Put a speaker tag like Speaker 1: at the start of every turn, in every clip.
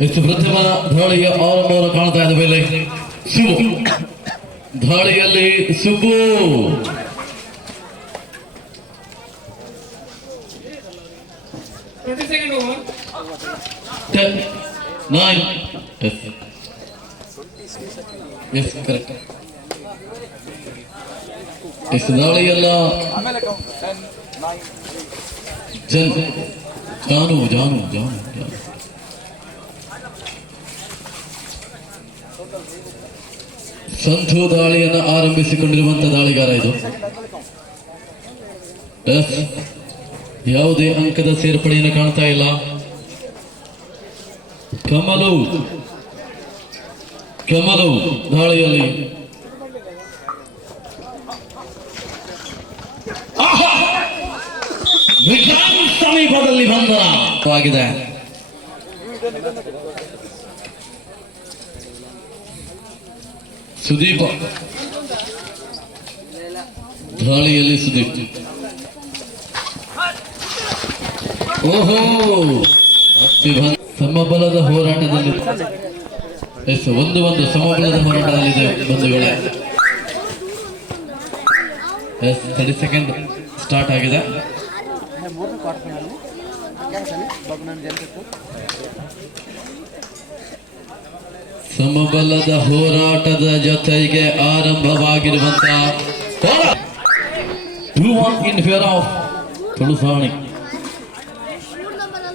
Speaker 1: ಇಷ್ಟು ಪ್ರಥಮ ದಾಳಿಯ ಆರಂಭವನ್ನು ಕಾಣ್ತಾ ಇದ್ದ ಮೇಲೆ ಸುಬು ದಾಳಿಯಲ್ಲಿ Subbu
Speaker 2: Twenty second over.
Speaker 1: Ten nine yes yes correct yes ದಾಳಿಯೆಲ್ಲ Jan ಜಾನು ಜಾನು ಜಾನು ಸಂಧು ದಾಳಿಯನ್ನು ಆರಂಭಿಸಿಕೊಂಡಿರುವಂತಹ ದಾಳಿಗಾರ ಇದು. ಯಾವುದೇ ಅಂಕದ ಸೇರ್ಪಡೆಯನ್ನು ಕಾಣ್ತಾ ಇಲ್ಲ. ಕಮಲು. ಕಮಲು ದಾಳಿಯಲ್ಲಿ. ಸಮೀಪದಲ್ಲಿ ಬಂದ ಸಮೀಪದಲ್ಲಿ ಸುದೀಪ. ಗಾಳಿಯಲ್ಲಿ ಸುದೀಪ್. ಓಹೋ! ಸಮಬಲದ ಹೋರಾಟದಲ್ಲಿ ಎಸ್, ಒಂದು ಒಂದು ಸಮಬಲದ ಹೋರಾಟದಲ್ಲಿದೆ ಬಂಧುಗಳೇ ಎಸ್ ತರ್ಟಿ ಸೆಕೆಂಡ್ ಸ್ಟಾರ್ಟ್ ಆಗಿದೆ.
Speaker 3: ಮೂರನೇ ಕ್ವಾರ್ಟರ್ ಫೈನಲ್
Speaker 1: ಸಮಬಲದ ಹೋರಾಟದ ಜೊತೆಗೆ ಆರಂಭವಾಗಿರುವಂತಹ two one in favour of ತುಳುಸಾಣಿ?
Speaker 4: ಮೂರ್ ನಂಬರ್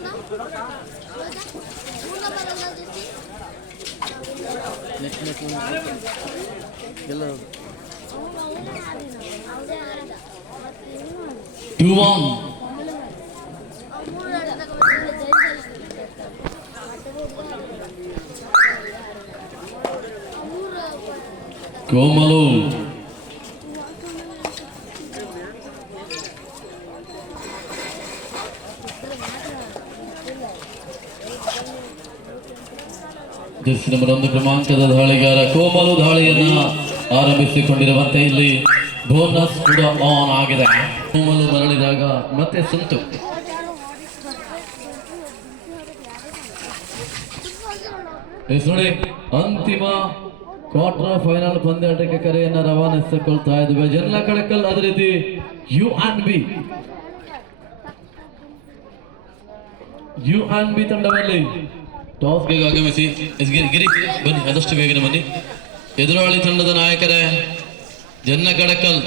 Speaker 1: ಜರ್ಸಿ ನಂಬರ್ ಒಂದು ಕ್ರಮಾಂಕದ ದಾಳಿಗಾರ ಕೋಮಲು ದಾಳಿಯನ್ನ ಆರಂಭಿಸಿಕೊಂಡಿರುವಂತೆ ಇಲ್ಲಿ ಬೋನಸ್ ಕೂಡ ಆನ್ ಆಗಿದೆ. ಕೋಮಲು ಮರಳಿದಾಗ ಮತ್ತೆ ಸುಂಟು ನೋಡಿ, ಅಂತಿಮ ಕ್ವಾರ್ಟರ್ ಫೈನಲ್ ಪಂದ್ಯಾಟಕ್ಕೆ ಕರೆಯನ್ನ ರವಾನಿಸಿಕೊಳ್ತಾ ಇದ್ವಿ ಜನ ಕಳಕಲ್ ಅದೇ ರೀತಿ U N B U N B ತಂಡದಲ್ಲಿ. ಟಾಸ್ ಬೇಗ ಆಗಮಿಸಿ. ಗಿರಿ ಬನ್ನಿ, ಆದಷ್ಟು ಬೇಗನೆ ಬನ್ನಿ. ಎದುರಾಳಿ ತಂಡದ ನಾಯಕರೇ, ಜನ್ನ ಕಡಕಲ್.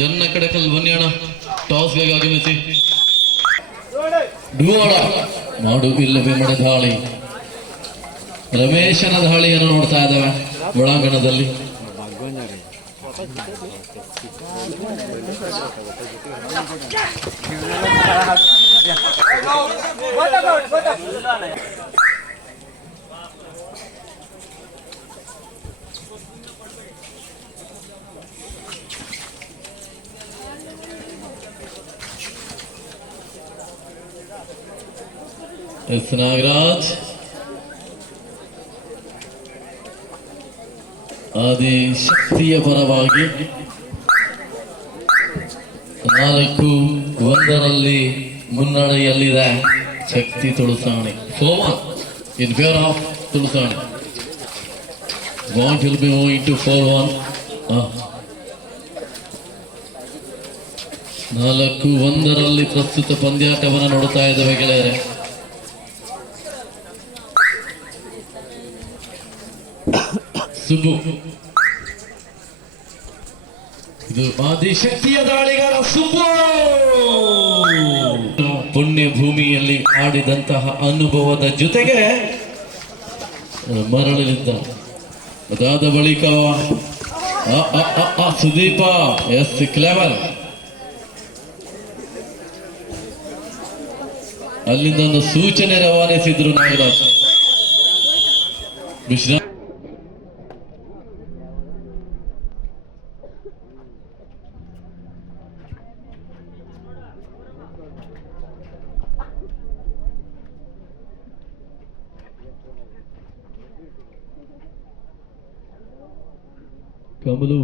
Speaker 1: ಜನ್ನ ಕಡಕಲ್, ಬನ್ನಿ ಅಣ್ಣ. ಟಾಸ್ ಬೇಗ ಆಗಮಿಸಿ. ಡುವಾಡ ಮಾಡು ಇಲ್ಲವೇ ಮಡ ದಾಳಿ ರಮೇಶನ ದಾಳಿಯನ್ನು ನೋಡ್ತಾ ಇದ್ದಾವೆ ಒಳಾಂಗಣದಲ್ಲಿ. ಎಸ್ ಆದಿ ಶಕ್ತಿಯ ಪರವಾಗಿ ನಾಲ್ಕು ಒಂದರಲ್ಲಿ ಮುನ್ನಡೆಯಲ್ಲಿದೆ ಶಕ್ತಿ ತುಳುಸಾಣಿ. ಸೋಮ, ಇನ್ ಫೇವರ್ ಆಫ್ ತುಳುಸಾಣಿ. Gaunt will be going to four one ನಾಲ್ಕು ಒಂದರಲ್ಲಿ ಪ್ರಸ್ತುತ ಪಂದ್ಯಾಟವನ್ನು ನೋಡುತ್ತಾ ಇದ್ದೇವೆ ಗೆಳೆಯರೆ. ಸುಬ್ಬು. ಇದು ಆದಿಶಕ್ತಿಯ ದಾಳಿಗಾರ ಸುಬ್ಬು. ಪುಣ್ಯ ಭೂಮಿಯಲ್ಲಿ ಆಡಿದಂತಹ ಅನುಭವದ ಜೊತೆಗೆ ಮರಳಲಿದ್ದ. ಅದಾದ ಬಳಿಕ ಸುದೀಪ, ಎಸ್, ಕ್ಲೆವರ್. ಅಲ್ಲಿಂದ ಒಂದು ಸೂಚನೆ ರವಾನಿಸಿದ್ರು ನಾಗರಾಜ್. ವಿಶ್ರಾಂತಿ ಕಮಲು.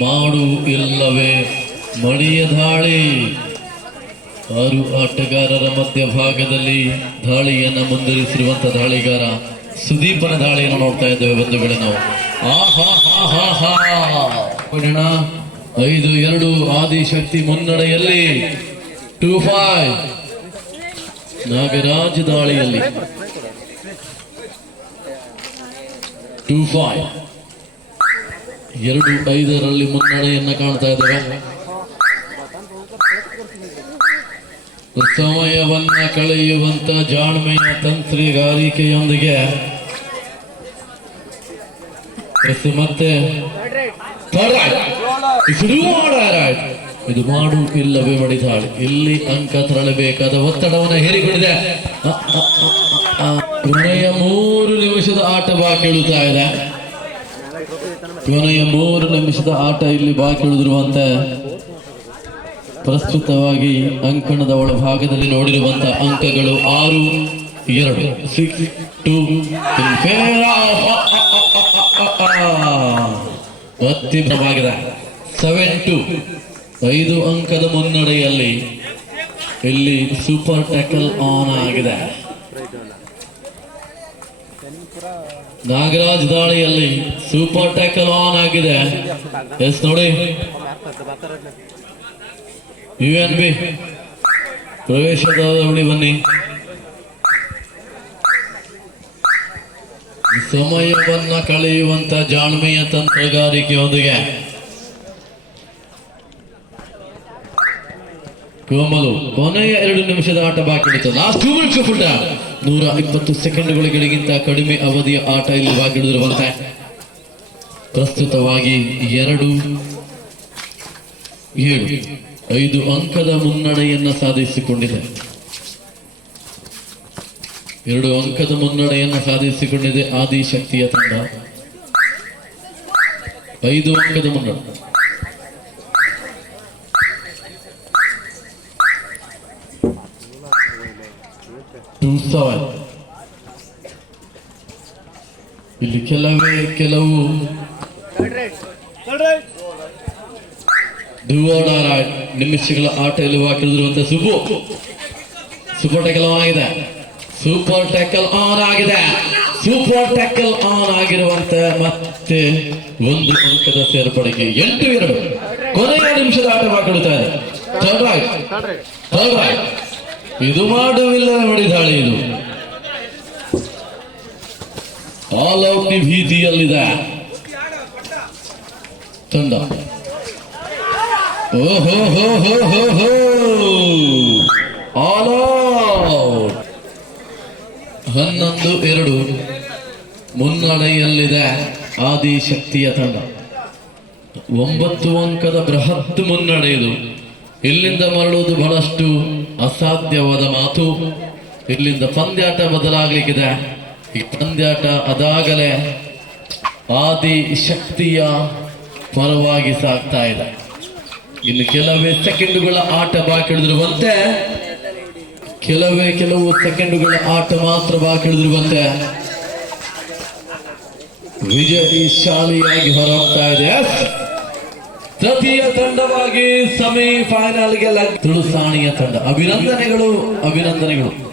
Speaker 1: ಮಾಡು ಇಲ್ಲವೇ ಮಣಿಯ ದಾಳಿ ಆರು ಆಟಗಾರರ ಮಧ್ಯಭಾಗದಲ್ಲಿ ದಾಳಿಯನ್ನು ಮುಂದುವರಿಸಿರುವಂತ ದಾಳಿಗಾರ ಸುದೀಪನ ದಾಳಿಯನ್ನು ನೋಡ್ತಾ ಇದ್ದೇವೆ ಬಂಧುಗಳೇ ನಾವು ಹಾ. ಐದು, ಎರಡು, ಆದಿಶಕ್ತಿ ಮುನ್ನಡೆಯಲ್ಲಿ ಟೂ, ಫೈವ್ ನಾಗರಾಜ್ ದಾಳಿಯಲ್ಲಿ ಟೂ ಫೈವ್ ಎರಡು ಐದರಲ್ಲಿ ಮುನ್ನಡೆಯನ್ನ ಕಾಣ್ತಾ ಇದ್ದೇವೆ. ಸಮಯವನ್ನ ಕಳೆಯುವಂತ ಜಾಣ್ಮೆಯ ತಂತ್ರಗಾರಿಕೆಯೊಂದಿಗೆ ಮತ್ತೆ right. ಇದು ಮಾಡು ಇಲ್ಲವೇ ಮಡಿದಾಳೆ ಇಲ್ಲಿ ಅಂಕ ತರಳಬೇಕಾದ ಒತ್ತಡವನ್ನು ಹೇರಿಕೊಂಡಿದೆ. ಕೊನೆಯ ಮೂರು ನಿಮಿಷದ ಆಟ ಬಾಕಿ ಉಳಿತಾ ಇದೆ ಕೊನೆಯ ಮೂರು ನಿಮಿಷದ ಆಟ ಇಲ್ಲಿ ಬಾಕಿ ಉಳಿದಿರುವಂತೆ ಪ್ರಸ್ತುತವಾಗಿ ಅಂಕಣದ ಒಳಭಾಗದಲ್ಲಿ ನೋಡಿರುವಂತ ಅಂಕಗಳು ಆರು ಎರಡು ಸಿಕ್ಸ್ ಟು ಅತ್ಯುತ್ತಮವಾಗಿದೆ ಸೆವೆನ್ ಟು ಐದು ಅಂಕದ ಮುನ್ನಡೆಯಲ್ಲಿ ಇಲ್ಲಿ ಸೂಪರ್ ಟ್ಯಾಕಲ್ ಆನ್ ಆಗಿದೆ. ನಾಗರಾಜ್ ದಾಳಿಯಲ್ಲಿ ಸೂಪರ್ ಟ್ಯಾಕಲ್ ಆನ್ ಆಗಿದೆ. ಎಸ್ ನೋಡಿ. ಯು ಎನ್ ಬಿ ಪ್ರವೇಶದ ಬನ್ನಿ. ಸಮಯವನ್ನ ಕಳೆಯುವಂತ ಜಾಣ್ಮೆಯ ತಂತ್ರಗಾರಿಕೆಯೊಂದಿಗೆ. ಕೋಮಲು ಕೊನೆಯ ಎರಡು ನಿಮಿಷದ ಆಟ ಬಾಕಿ ಉಳಿತು ಲಾಸ್ಟ್ ಟೂ ಮಿನಿಟ್ಸ್ ಕೂಡ ನೂರ ಇಪ್ಪತ್ತು ಸೆಕೆಂಡ್ಗಳಿಗಿಂತ ಕಡಿಮೆ ಅವಧಿಯ ಆಟ ಇಲ್ಲಿ ಬಾಕಿ ಉಳಿದಿರುವಂತೆ ಪ್ರಸ್ತುತವಾಗಿ ಎರಡು, ಏಳು, ಐದು ಅಂಕದ ಮುನ್ನಡೆಯನ್ನ ಸಾಧಿಸಿಕೊಂಡಿದೆ. ಎರಡು ಅಂಕದ ಮುನ್ನಡೆಯನ್ನ ಸಾಧಿಸಿಕೊಂಡಿದೆ ಆದಿಶಕ್ತಿಯ ತಂಡ. ಐದು ಅಂಕದ ಮುನ್ನಡೆ. ಸೆವೆನ್ ಇಲ್ಲಿ ಕೆಲವೇ ಕೆಲವು ದುವಾಡ ನಿಮಿಷಗಳ ಆಟ ಇಲ್ಲಿ ಹಾಕಿರುವಂತ ಸುಬು ಸೂಪರ್ ಟ್ಯಾಕಲ್ ಆನ್ ಆಗಿದೆ. ಸೂಪರ್ ಟ್ಯಾಕಲ್ ಆನ್ ಆಗಿದೆ. ಸೂಪರ್ ಟ್ಯಾಕಲ್ ಆನ್ ಆಗಿರುವಂತ ಮತ್ತೆ ಒಂದು ಅಂಕದ ಸೇರ್ಪಡೆಗೆ ಎಂಟು ಎರಡು ಕೊನೆಯ ನಿಮಿಷದ ಆಟ ಹಾಕಿಡುತ್ತಾ ಇದೆ ಮಾಡುವಿಲ್ಲ ನೋಡಿ ನೋಡಿದಾಳೆ ಇದು. ಆಲ್ ಔಟ್ ಭೀತಿಯಲ್ಲಿದೆ ತಂಡ ಓಹೋ ಹೋ ಹೋ ಹೋ ಹೋ. All out. ಹನ್ನೊಂದು, ಎರಡು. ಮುನ್ನಡೆಯಲ್ಲಿದೆ ಆದಿಶಕ್ತಿಯ ತಂಡ. ಒಂಬತ್ತು ಅಂಕದ ಬೃಹತ್ ಮುನ್ನಡೆ ಇದು. ಇಲ್ಲಿಂದ ಮರಳುವುದು ಬಹಳಷ್ಟು ಅಸಾಧ್ಯವಾದ ಮಾತು. ಇಲ್ಲಿಂದ ಪಂದ್ಯಾಟ ಬದಲಾಗಲಿಕ್ಕಿದೆ. ಈ ಪಂದ್ಯಾಟ ಅದಾಗಲೇ ಆದಿ ಶಕ್ತಿಯ ಪರವಾಗಿ ಸಾಗ್ತಾ ಇದೆ. ಇನ್ನು ಕೆಲವೇ ಸೆಕೆಂಡುಗಳ ಆಟ ಬಾಕಿ ಹಿಡಿದಿರುವಂತೆ ಕೆಲವೇ ಕೆಲವು ಸೆಕೆಂಡುಗಳ ಆಟ ಮಾತ್ರ ಬಾಕಿ ಉಳಿದಿರುವಂತೆ ವಿಜಯಶಾಲಿಯಾಗಿ ಹೊರಹೋಗ್ತಾ ಇದೆ. ತೃತೀಯ ತಂಡವಾಗಿ ಸೆಮಿಫೈನಲ್ಗೆ ಲಗ್ ತುಳುಸಾಣಿಯ ತಂಡ. ಅಭಿನಂದನೆಗಳು ಅಭಿನಂದನೆಗಳು.